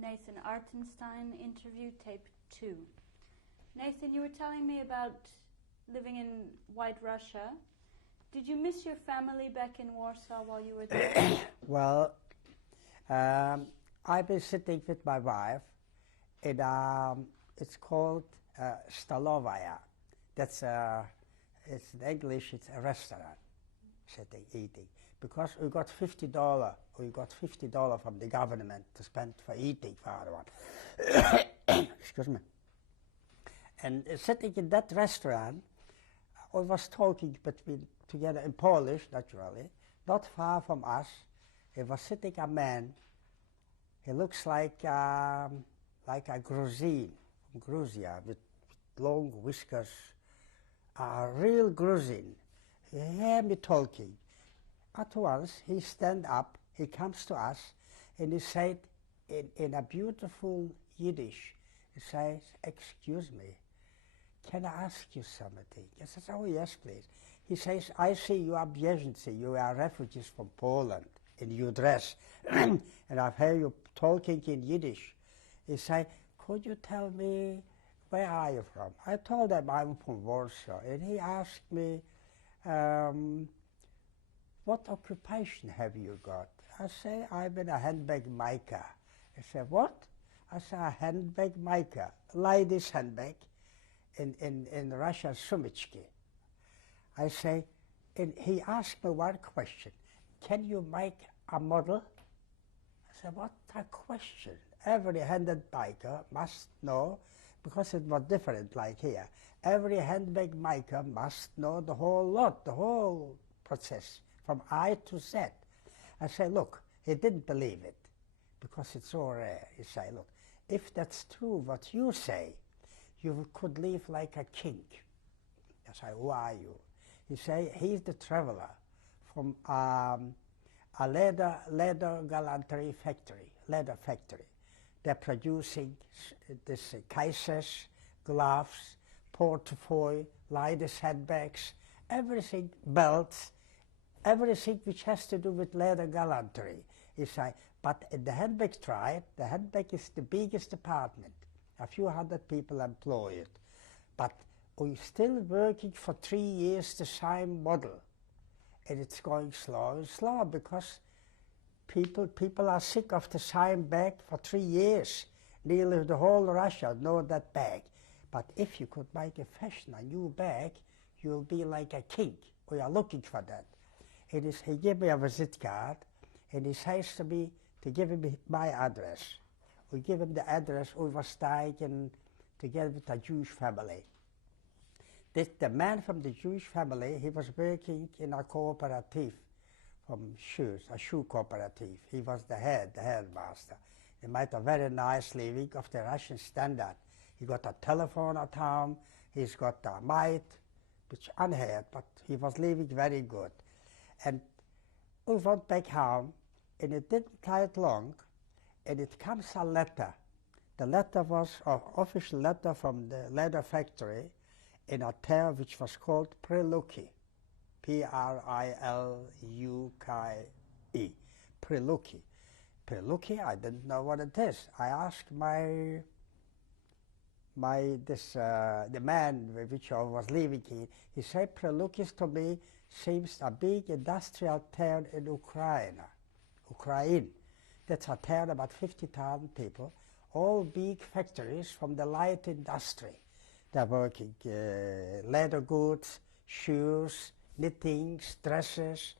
Nathan Artenstein interview, tape 2. Nathan, you were telling me about living in White Russia. Did you miss your family back in Warsaw while you were there? Well, I've been sitting with my wife in it's called Stolovaya. That's it's in English. It's a restaurant, sitting eating. Because we got $50. We got $50 from the government to spend for eating for everyone. Excuse me. And sitting in that restaurant, I was talking together in Polish, naturally. Not far from us, it was sitting a man. He looks like a Gruzin from Georgia with long whiskers, a real Gruzin. He heard me talking. At once, he stand up, he comes to us, and he said in a beautiful Yiddish, he says, "Excuse me, can I ask you something?" I says, "Oh, yes, please." He says, "I see you are bieżący, you are refugees from Poland, in your dress, and I've heard you talking in Yiddish." He said, "Could you tell me, where are you from?" I told him I'm from Warsaw, and he asked me, "What occupation have you got?" I say, "I'm in a handbag maker." He said, "What?" I say, "A handbag maker, ladies' handbag, in Russia, sumichki." I say, and he asked me one question, "Can you make a model?" I said, "What a question. Every handbag maker must know," because it was different like here. Every handbag maker must know the whole lot, the whole process, from I to Z. I say, "Look," he didn't believe it, because it's so rare. He say, "Look, if that's true what you say, you could live like a king." I say, "Who are you?" He say, "He's the traveler from a leather gallantry factory, leather factory. They're producing this cases, gloves, portfolio, ladies' handbags, everything, belts, everything which has to do with leather gallantry." He say, "But in the handbag trade, the handbag is the biggest department. A few hundred people employed. But we're still working for 3 years the same model. And it's going slow and slow because people are sick of the same bag for 3 years. Nearly the whole Russia know that bag. But if you could make a fashion, a new bag, you'll be like a king. We are looking for that." He gave me a visit card, and he says to me to give him my address. We give him the address. We were staying together with a Jewish family. The man from the Jewish family, he was working in a cooperative from shoes, a shoe cooperative. He was the headmaster. He made a very nice living of the Russian standard. He got a telephone at home. He's got a maid, which unheard, but he was living very good. And we went back home, and it didn't take long, and it comes a letter. The letter was an official letter from the leather factory in a town which was called Priluki, P-R-I-L-U-K-E, Priluki. Priluki, I didn't know what it is. I asked the man with which I was living here. He said, "Priluki to me seems a big industrial town in Ukraine. That's a town about 50,000 people, all big factories from the light industry. They're working leather goods, shoes, knittings, dresses,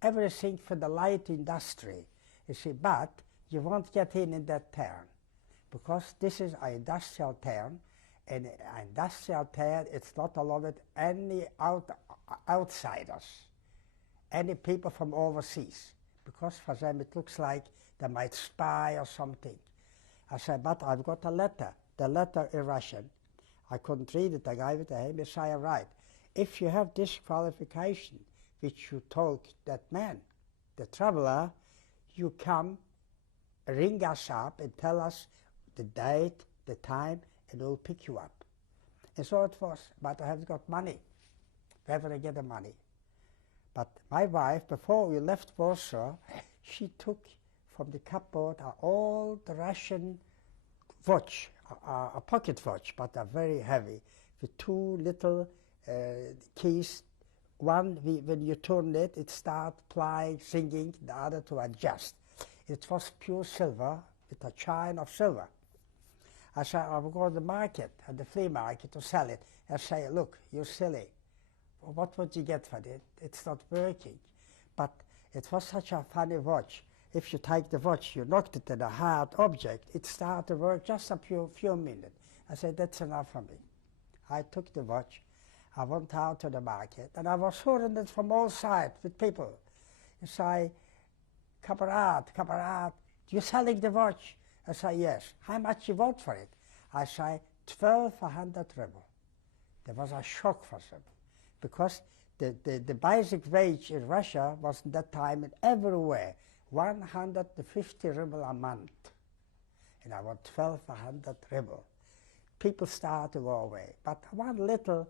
everything for the light industry." You see, but you won't get in that town, because this is an industrial town, and an industrial town, it's not allowed any outsiders, any people from overseas, because for them it looks like they might spy or something. I said, "But I've got a letter, the letter in Russian." I couldn't read it. I gave it to him. He said, "Right, if you have this qualification which you told that man, the traveler, you come, ring us up and tell us the date, the time, and we'll pick you up." And so it was, but I haven't got money. Where would I get the money? But my wife, before we left Warsaw, she took from the cupboard are all the Russian watch, a pocket watch, but are very heavy, with two little keys. One, when you turn it, it starts playing, singing, the other to adjust. It was pure silver with a chain of silver. I said, I will go to the market, at the flea market, to sell it. I say, look, you're silly. What would you get for it? It's not working. But it was such a funny watch. If you take the watch, you knocked it at a hard object, it started to work just a few minutes. I said, that's enough for me. I took the watch, I went out to the market, and I was hearing it from all sides with people. You say, Kamerad, you're selling the watch? I say, yes. How much you want for it? I say, 1,200 ruble. There was a shock for them, because the basic wage in Russia was at that time in everywhere 150 ruble a month. And I want 1,200 ruble. People started to go away. But one little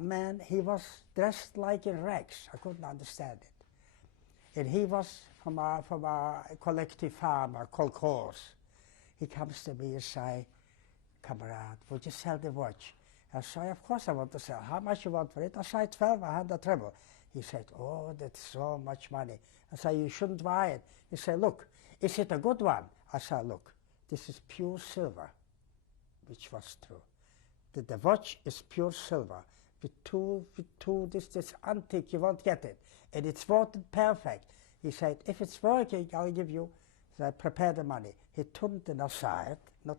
man, he was dressed like in rags. I couldn't understand it. And he was from a collective farm, a kolkhoz. He comes to me and say, Kamerad, would you sell the watch? I say, of course I want to sell. How much you want for it? I say, 1,200 ruble. He said, oh, that's so much money. I say, you shouldn't buy it. He said, look, is it a good one? I said, look, this is pure silver, which was true. The watch is pure silver. With two, this antique, you won't get it. And it's voted perfect. He said, if it's working, I'll give you. So I prepared the money. He turned it aside, not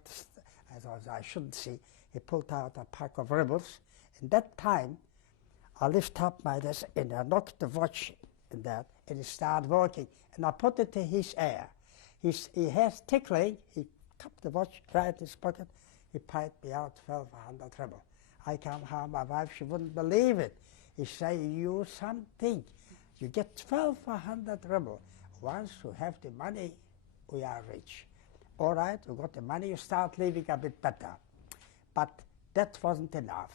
as I shouldn't see. He pulled out a pack of rubles. In that time, I lift up my desk and I knocked the watch in that, and it started working. And I put it in his ear. He has tickling. He took the watch right in his pocket. He paid me out 1,200 ruble. I come home, my wife, she wouldn't believe it. He say, you something. You get 1,200 ruble. Once you have the money, we are rich. All right, you got the money, you start living a bit better. But that wasn't enough.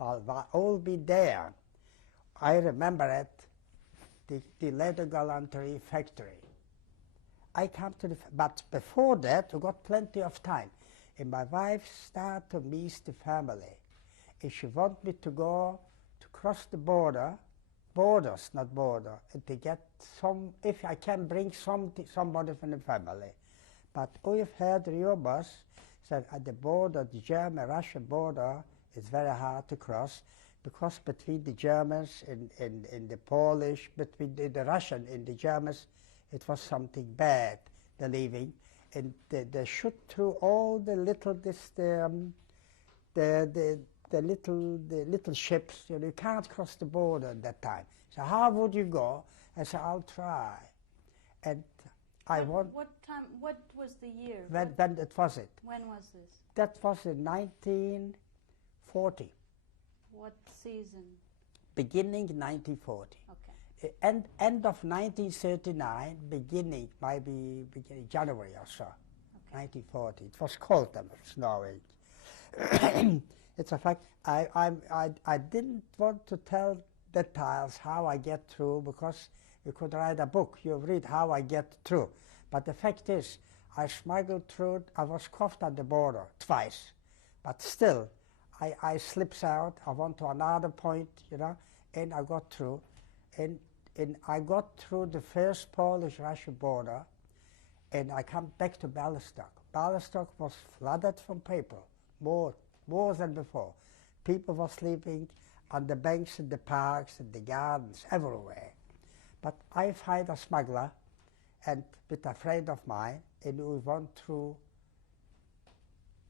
I'll all be there. I remember it, the leather gallantry factory. I come to but before that, we got plenty of time. And my wife started to miss the family. And she wanted me to go to cross the borders, not border, and to get some, if I can bring somebody from the family. But we've heard rumors that at the border, the German-Russian border, is very hard to cross, because between the Germans and the Polish, between the Russian and the Germans, it was something bad, the living. And they shoot through all the little, the little ships. You know, you can't cross the border at that time. So how would you go? I said, I'll try. And What time? What was the year? When it was it? When was this? That was in 1940. What season? Beginning 1940. Okay. End of 1939, beginning January or so. Okay. 1940. It was cold and snowing. It's a fact. I didn't want to tell details how I get through, because you could write a book. You read how I get through. But the fact is, I smuggled through. I was cuffed at the border twice, but still, I slips out. I went to another point, you know, and I got through. And I got through the first Polish-Russian border, and I come back to Bialystok. Bialystok was flooded from people, more than before. People were sleeping on the banks in the parks and the gardens, everywhere. But I find a smuggler, and with a friend of mine, and we went through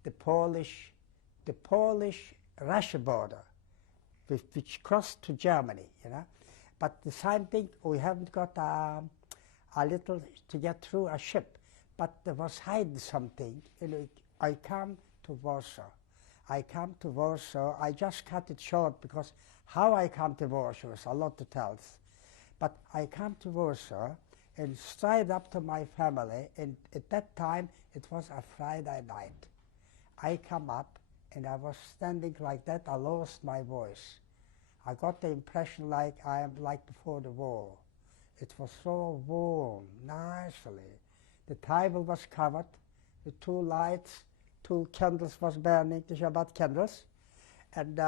the Polish-Russian border, which crossed to Germany, you know. But the same thing, we haven't got a little to get through a ship, but there was hiding something. You know, I come to Warsaw. I just cut it short, because how I come to Warsaw is a lot to tell. But I come to Warsaw and straight up to my family, and at that time it was a Friday night. I come up and I was standing like that. I lost my voice. I got the impression like I am like before the war. It was so warm, nicely. The table was covered with 2 lights, 2 candles was burning, the Shabbat candles, and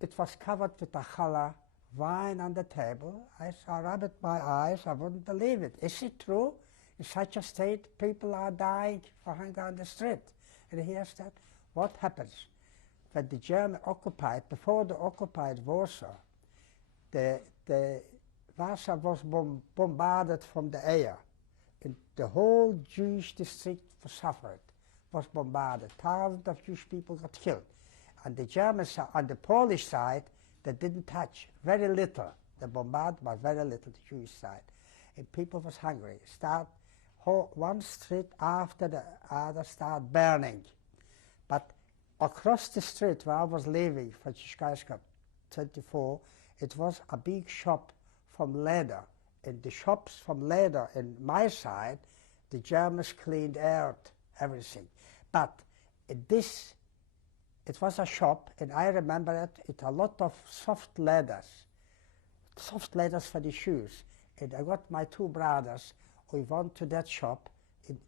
it was covered with a challah, wine on the table. I rubbed my eyes, I wouldn't believe it. Is it true? In such a state, people are dying for hunger on the street. And here's that. What happens? When the German occupied, before they occupied Warsaw, the Warsaw was bombarded from the air. And the whole Jewish district suffered, was bombarded. Thousands of Jewish people got killed. On the German side, on the Polish side, they didn't touch, very little. The bombardment was very little, the Jewish side. And people was hungry. One street after the other started burning. But across the street where I was living, for Chiszkowska 24, it was a big shop from leather. And the shops from leather in my side, the Germans cleaned out everything. But it was a shop, and I remember it a lot of soft leathers for the shoes. And I got my 2 brothers. We went to that shop.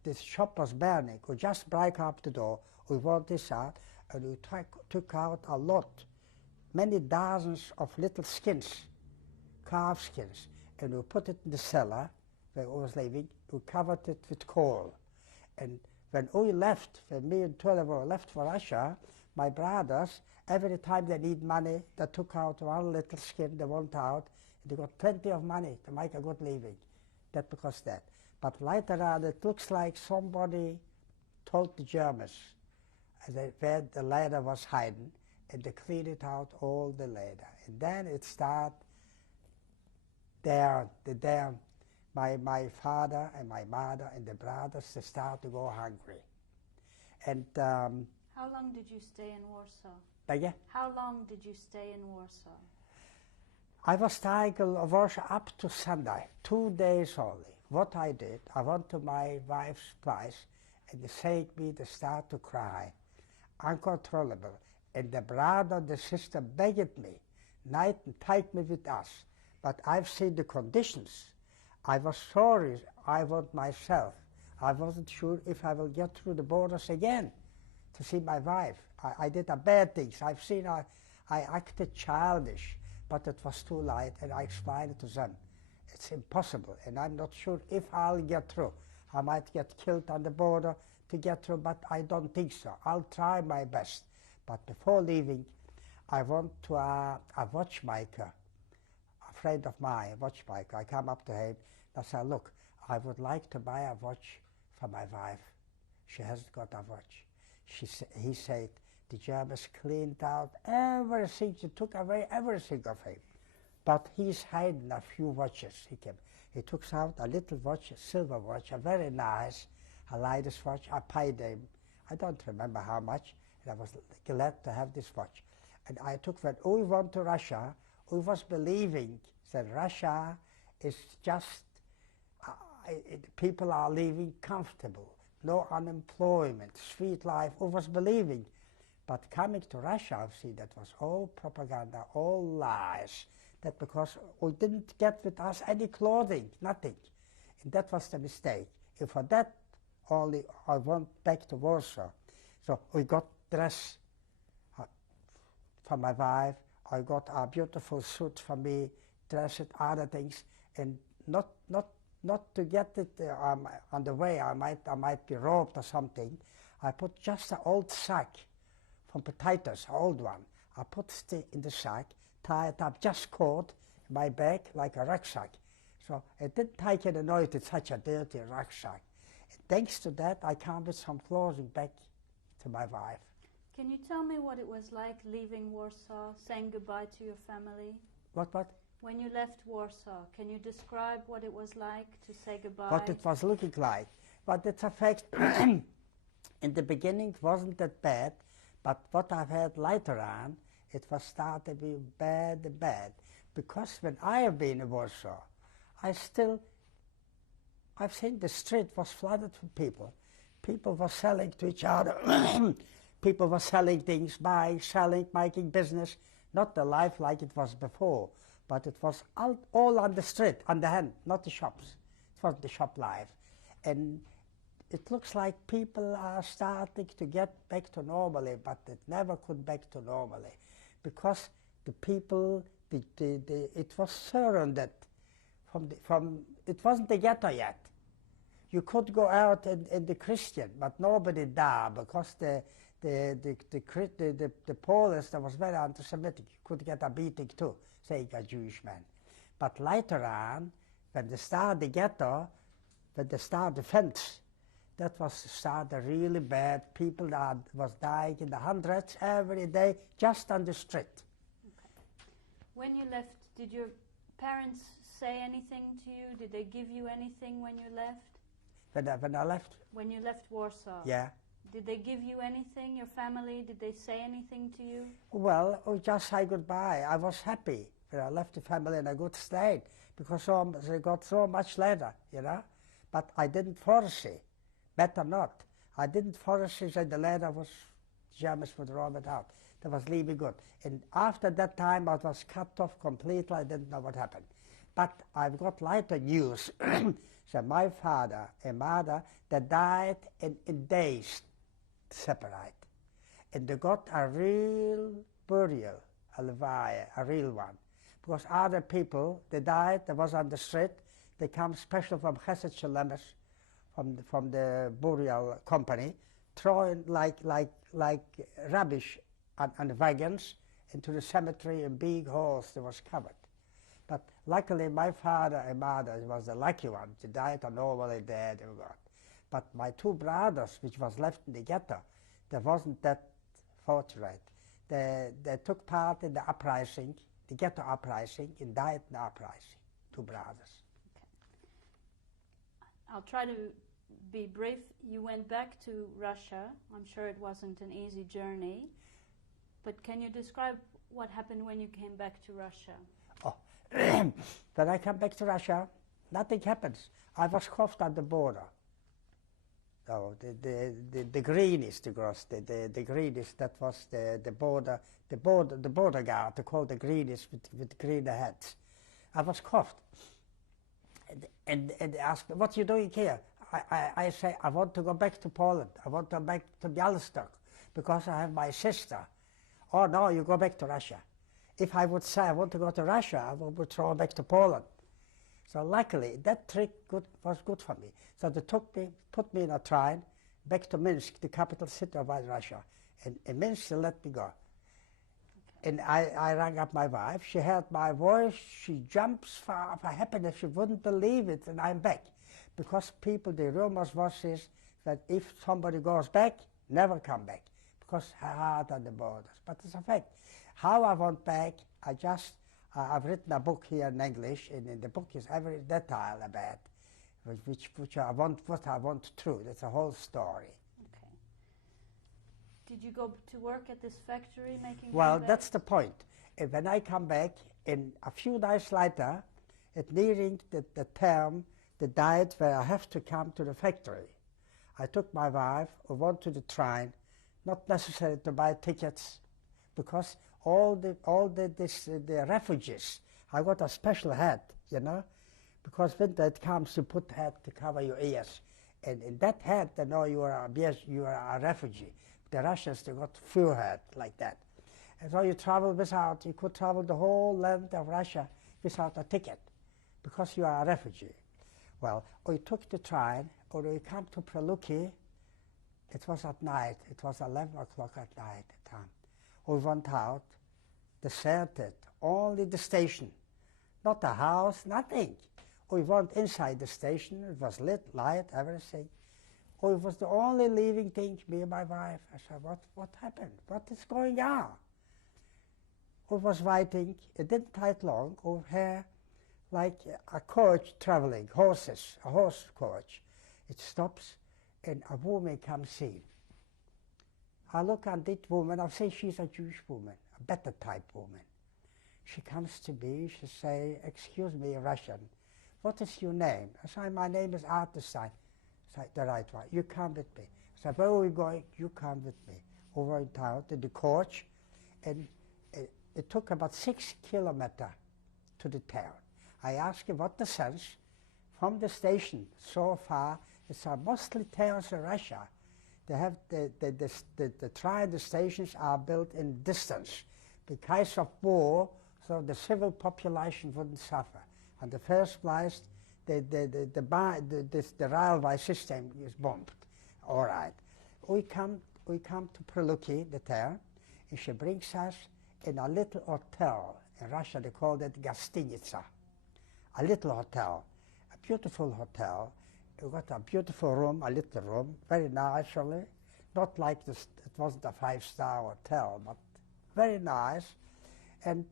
This shop was burning. We just break up the door. We went this out, and we took out a lot, many dozens of little skins, calf skins, and we put it in the cellar where I was living. We covered it with coal. And when we left, when me and Oliver left for Russia, my brothers, every time they need money, they took out one little skin, they went out, and they got plenty of money to make a good living. That because that. But later on, it looks like somebody told the Germans where the leather was hidden, and they cleaned it out, all the leather. And then it started there. My father and my mother and the brothers, they started to go hungry. And how long did you stay in Warsaw? How long did you stay in Warsaw? I was staying in Warsaw up to Sunday, 2 days only. What I did, I went to my wife's place, and they said me to start to cry, uncontrollable. And the brother and the sister begged me, night and take me with us. But I've seen the conditions. I was sorry, I want myself. I wasn't sure if I will get through the borders again to see my wife. I did a bad things. I've seen I acted childish, but it was too late, and I explained it to them. It's impossible, and I'm not sure if I'll get through. I might get killed on the border to get through, but I don't think so. I'll try my best. But before leaving, I went to a watchmaker, a friend of mine, a watchmaker. I come up to him and I said, look, I would like to buy a watch for my wife. She hasn't got a watch. He said, the Germans cleaned out everything. They took away everything of him. But he's hiding a few watches. He took out a little watch, a silver watch, a very nice, a latest watch. I paid him, I don't remember how much, and I was glad to have this watch. And I took, when we went to Russia, we was believing that Russia is just, people are living comfortable, no unemployment, sweet life. We was believing. But coming to Russia, I've seen that was all propaganda, all lies. That because we didn't get with us any clothing, nothing. And that was the mistake. And for that only, I went back to Warsaw. So we got dress for my wife. I got a beautiful suit for me, dress it, other things, and not to get it on the way. I might be robbed or something. I put just an old sack from potatoes, an old one. I put it in the sack, tie it up, just caught my bag like a rucksack. So it didn't take any noise, it's such a dirty rucksack. And thanks to that, I come with some clothing back to my wife. Can you tell me what it was like leaving Warsaw, saying goodbye to your family? What? When you left Warsaw, can you describe what it was like to say goodbye? What it was looking like. But it's a fact, in the beginning it wasn't that bad, but what I've had later on, it was started to be bad. Because when I have been in Warsaw, I've seen the street was flooded with people. People were selling to each other. People were selling things, buying, selling, making business. Not the life like it was before, but it was all on the street, on the hand, not the shops. It was the shop life. and it looks like people are starting to get back to normally, but it never could back to normally, because the people, it was surrounded from it wasn't the ghetto yet. You could go out in the Christian, but nobody died because the Polish that was very anti-Semitic. You could get a beating too, saying a Jewish man. But later on, when they started the ghetto, when they started the fence, that was started really bad. People that was dying in the hundreds every day just on the street. Okay. When you left, did your parents say anything to you? Did they give you anything when you left? When I left? When you left Warsaw? Yeah. Did they give you anything, your family? Did they say anything to you? Well, just say goodbye. I was happy when I left the family in a good state, because they got so much later, you know. But I didn't foresee. Better not. I didn't foresee that the letter was, Germans would rob it out. That was really good. And after that time, I was cut off completely. I didn't know what happened. But I've got later news. So my father and mother, they died in days separate. And they got a real burial, a levaya, a real one. Because other people, they died, they was on the street. They come special from Chesed Shelemes, from the burial company, throwing like rubbish on wagons into the cemetery in big holes that was covered. But luckily my father and mother was the lucky one. They died are normally dead. But my two brothers, which was left in the ghetto, they wasn't that fortunate. They took part in the uprising, the ghetto uprising, and died in the uprising, two brothers. Okay. I'll try to be brief. You went back to Russia. I'm sure it wasn't an easy journey. But can you describe what happened when you came back to Russia? Oh, when I come back to Russia, nothing happens. I was cuffed at the border. Oh, the greenies to cross, the greenies, that was the border guard, they called the greenies with green hats. I was cuffed. And they asked me, what are you doing here? I say, I want to go back to Poland. I want to go back to Białystok because I have my sister. Oh no, you go back to Russia. If I would say I want to go to Russia, I would throw back to Poland. So luckily, that trick was good for me. So they put me in a train back to Minsk, the capital city of Russia. And in Minsk, they let me go. Okay. And I rang up my wife. She heard my voice. She jumps for happiness. She wouldn't believe it, and I'm back. Because people, the rumors was that if somebody goes back, never come back. Because hard on the borders. But it's a fact. How I went back, I've written a book here in English, and in the book is every detail about what I want through. That's a whole story. Okay. Did you go to work at this factory making Well, handbags? that's the point. And when I come back, in a few days later, at nearing the term, the date where I have to come to the factory, I took my wife, we went to the train, not necessary to buy tickets, because all the refugees, I got a special hat, you know, because when that comes, you put hat to cover your ears, and in that hat, they know you are a refugee. The Russians, they got full hat like that, and so you could travel the whole length of Russia without a ticket, because you are a refugee. Well, we took the train, or we come to Preluki. It was at night. It was 11 o'clock at night at the time. We went out, deserted, only the station, not the house, nothing. We went inside the station. It was lit, light, everything. It was the only living thing, me and my wife. I said, what happened? What is going on? We was waiting. It didn't take long. Over here, like a coach traveling, horses, a horse coach. It stops, and a woman comes in. I look at that woman, I say she's a Jewish woman, a better type woman. She comes to me, she say, excuse me, Russian, what is your name? I say, my name is Artenstein. I say, the right one, you come with me. I said, where are we going? You come with me. Over in town to the coach, and it took about 6 kilometers to the town. I asked him what the sense from the station so far It's mostly tales of Russia. They have the train, the stations are built in distance. Because of war, so the civil population wouldn't suffer. In the first place, the railway system is bombed. All right. We come to Preluki, the town, and she brings us in a little hotel. In Russia, they call it Gastinitsa. A little hotel, a beautiful hotel. We got a beautiful room, a little room, very nice, really. Not like this, it wasn't a five-star hotel, but very nice. And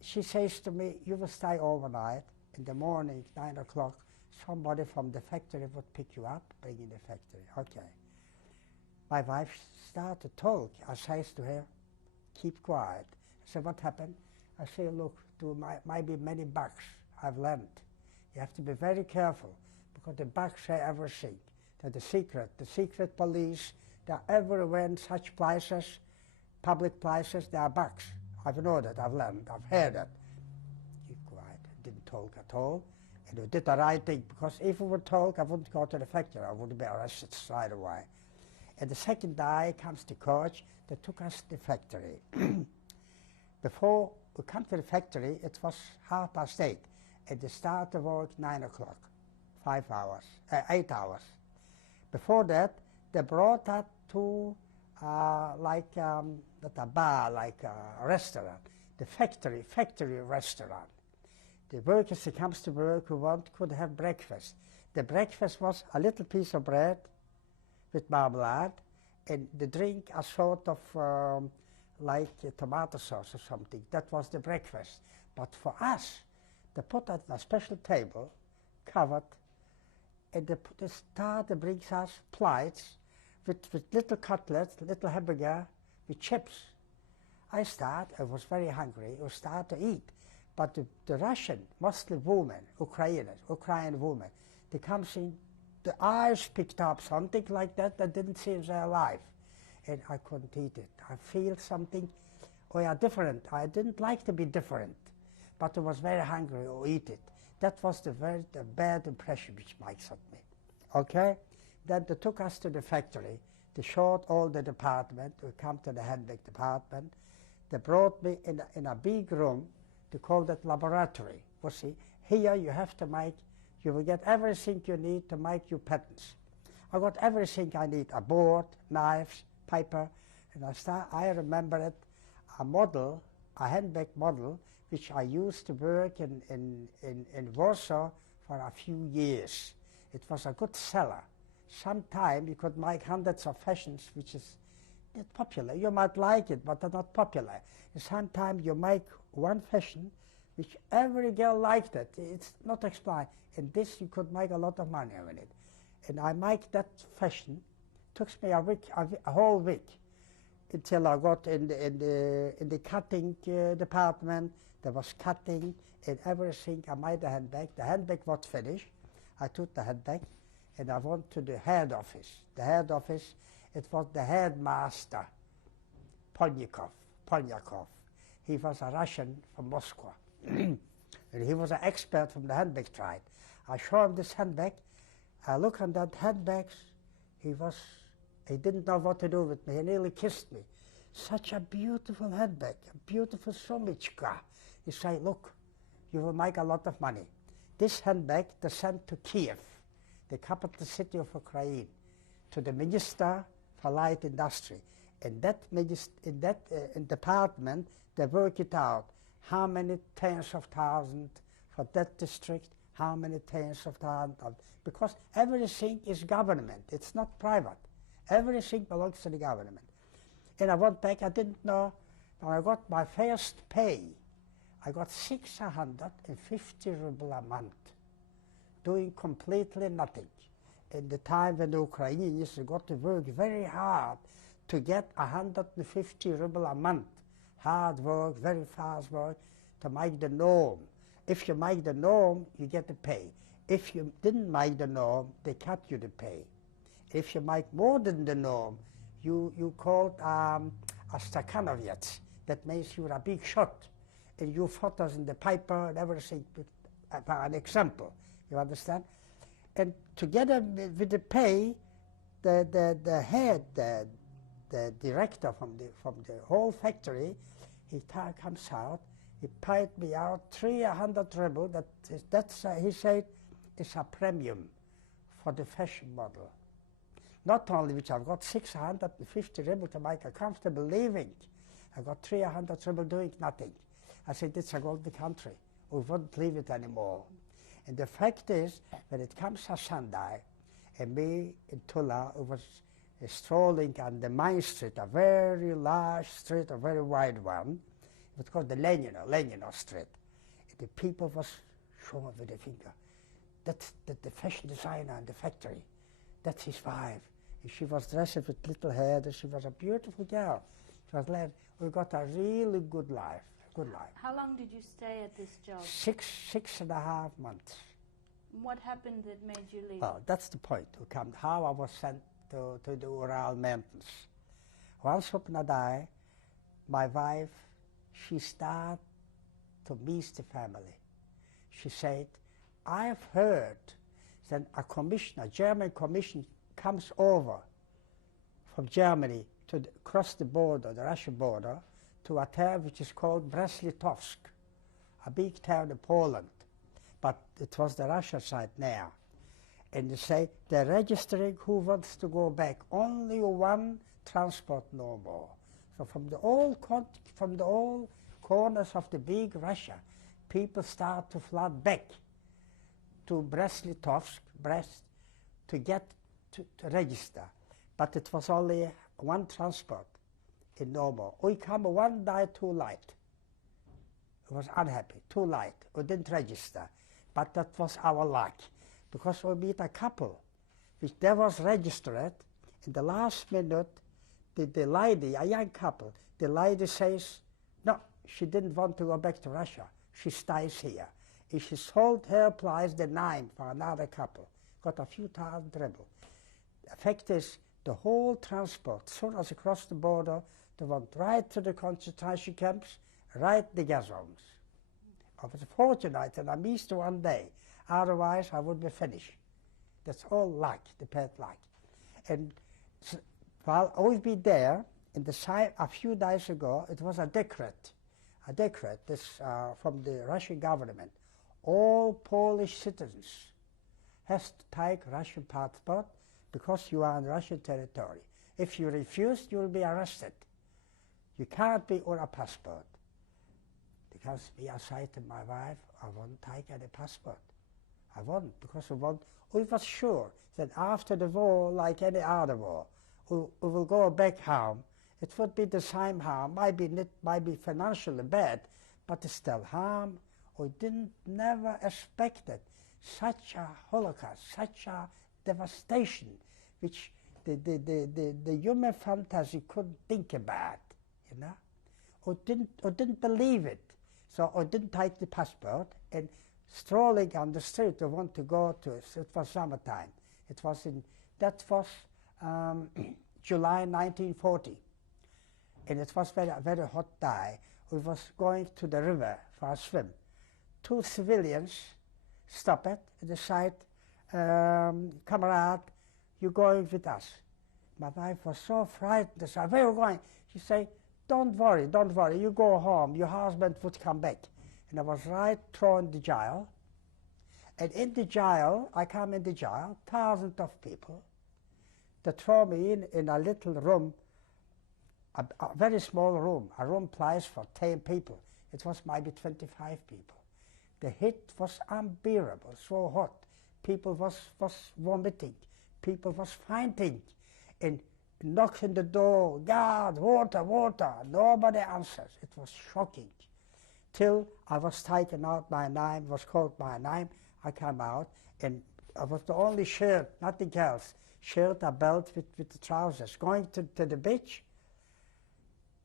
she says to me, you will stay overnight. In the morning, 9 o'clock, somebody from the factory would pick you up, bring you to the factory. Okay. My wife started to talk. I says to her, keep quiet. I said, what happened? I say, look, there might be many bugs I've learned. You have to be very careful because the bugs say everything. They're the secret police, they're everywhere in such places, public places, there are bugs. I've known that, I've learned, I've heard it. Keep quiet, didn't talk at all. And we did the right thing because if we would talk, I wouldn't go to the factory, I would be arrested right away. And the second day comes the coach that took us to the factory. Before we come to the factory, it was 8:30, and they start to work 9 o'clock, 8 hours. Before that, they brought us to not a bar, like a restaurant, the factory restaurant. The workers that comes to work who could have breakfast. The breakfast was a little piece of bread with marmalade, and the drink a sort of like tomato sauce or something. That was the breakfast. But for us, they put us on a special table, covered, and they start to bring us plates with little cutlets, little hamburger, with chips. I was very hungry, I start to eat. But the Russian, mostly women, Ukrainian women, they comes in, the eyes picked up something like that didn't seem their life. And I couldn't eat it. I feel something, we are different. I didn't like to be different, but I was very hungry to eat it. That was the bad impression which makes on me. Okay? Then they took us to the factory. They showed all the department. We come to the handbag department. They brought me in a big room. They called it laboratory. You see, here you have to make, you will get everything you need to make your patents. I got everything I need, a board, knives, paper, and I remember it, a handbag model, which I used to work in Warsaw for a few years. It was a good seller. Sometime you could make hundreds of fashions, which is not popular. You might like it, but they're not popular. And sometimes you make one fashion, which every girl liked it. It's not explained. And this you could make a lot of money with it. And I make that fashion. Took me a week, a whole week, until I got in the cutting department. There was cutting and everything. I made the handbag. The handbag was finished. I took the handbag and I went to the head office. The head office, it was the headmaster, Polnyakov. He was a Russian from Moscow. And he was an expert from the handbag trade. I showed him this handbag. I look on that handbag. He didn't know what to do with me. He nearly kissed me. Such a beautiful handbag, a beautiful somichka. He said, look, you will make a lot of money. This handbag they sent to Kiev, the capital city of Ukraine, to the Minister for Light Industry. In that department, they work it out. How many tens of thousands for that district, how many tens of thousands. Because everything is government, it's not private. Everything belongs to the government. And I went back, I didn't know, when I got my first pay, I got 650 ruble a month, doing completely nothing. In the time when the Ukrainians got to work very hard to get 150 ruble a month. Hard work, very fast work, to make the norm. If you make the norm, you get the pay. If you didn't make the norm, they cut you the pay. If you make more than the norm, you called a stakhanovets. That means you're a big shot. And you photos in the paper and everything, an example, you understand? And together with the pay, the head, the director from the whole factory, he comes out. He paid me out 300 ruble. He said, it's a premium for the fashion model. Not only which I've got 650 ruble to make a comfortable living, I got 300 ruble doing nothing. I said, it's a golden country. We won't leave it anymore. And the fact is, when it comes to Sunday, and me in Tula, it was strolling on the Main Street, a very large street, a very wide one. It was called the Lenino Street. And the people was showing with the finger. That's the fashion designer in the factory. That's his wife. And she was dressed with little hair. And she was a beautiful girl. She was glad. We got a really good life. Good life. How long did you stay at this job? 6.5 months. What happened that made you leave? Well, that's the point. How I was sent to the Ural Mountains. Once upon a day, my wife, she started to meet the family. She said, I've heard that a German commission comes over from Germany to across the border, the Russian border, to a town which is called Brest-Litovsk, a big town in Poland. But it was the Russia side now. And they say they're registering who wants to go back. Only one transport no more. So from the all corners of the big Russia, people start to flood back to Brest-Litovsk, Brest, to get to register. But it was only one transport in no more. We come one day too late. I was unhappy, too late. We didn't register. But that was our luck, because we meet a couple, which they was registered. In the last minute, the lady, a young couple, the lady says, no, she didn't want to go back to Russia. She stays here. And she sold her place, the 9, for another couple. Got a few thousand ruble. The fact is, the whole transport, as soon as across the border, they went right to the concentration camps, right the gas zones. I was fortunate and I missed one day. Otherwise, I would be finished. That's all luck, the bad luck. And while I've been there, a few days ago, it was a decree from the Russian government. All Polish citizens has to take Russian passport because you are in Russian territory. If you refuse, you will be arrested. You can't be on a passport. Because I said to my wife, I won't take any passport. I won't, because we was sure that after the war, like any other war, we will go back home. It would be the same harm, might be financially bad, but it's still harm. We never expected such a Holocaust, such a devastation, which the human fantasy couldn't think about, you know. We didn't believe it. So I didn't take the passport, and strolling on the street, I want to go to, it was summertime. That was July 1940. And it was a very hot day. We was going to the river for a swim. 2 civilians stopped at the side, comrade, you're going with us. My wife was so frightened. I said, where are you going? She said, don't worry, you go home, your husband would come back. And I was right thrown in the jail. And in the jail, I come in the jail, thousands of people. They throw me in a little room, a very small room, a room place for 10 people. It was maybe 25 people. The heat was unbearable, so hot. People was vomiting, people was fainting. And knock on the door, God, water, water. Nobody answers. It was shocking. Till I was taken out, my name was called my name. I came out, and I was the only shirt, nothing else. Shirt, a belt with the trousers. Going to the beach,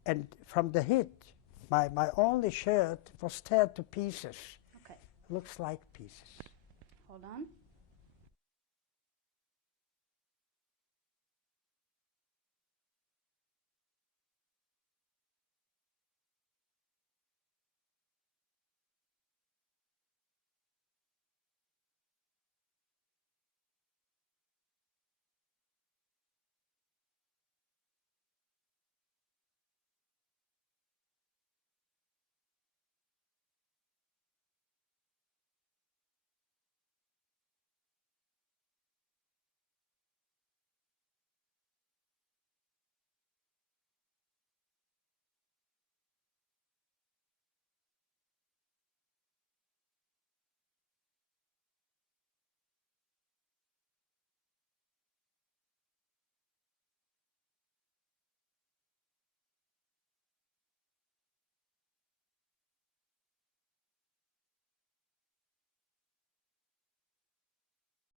and from the heat, my only shirt was teared to pieces. Okay. Looks like pieces. Hold on.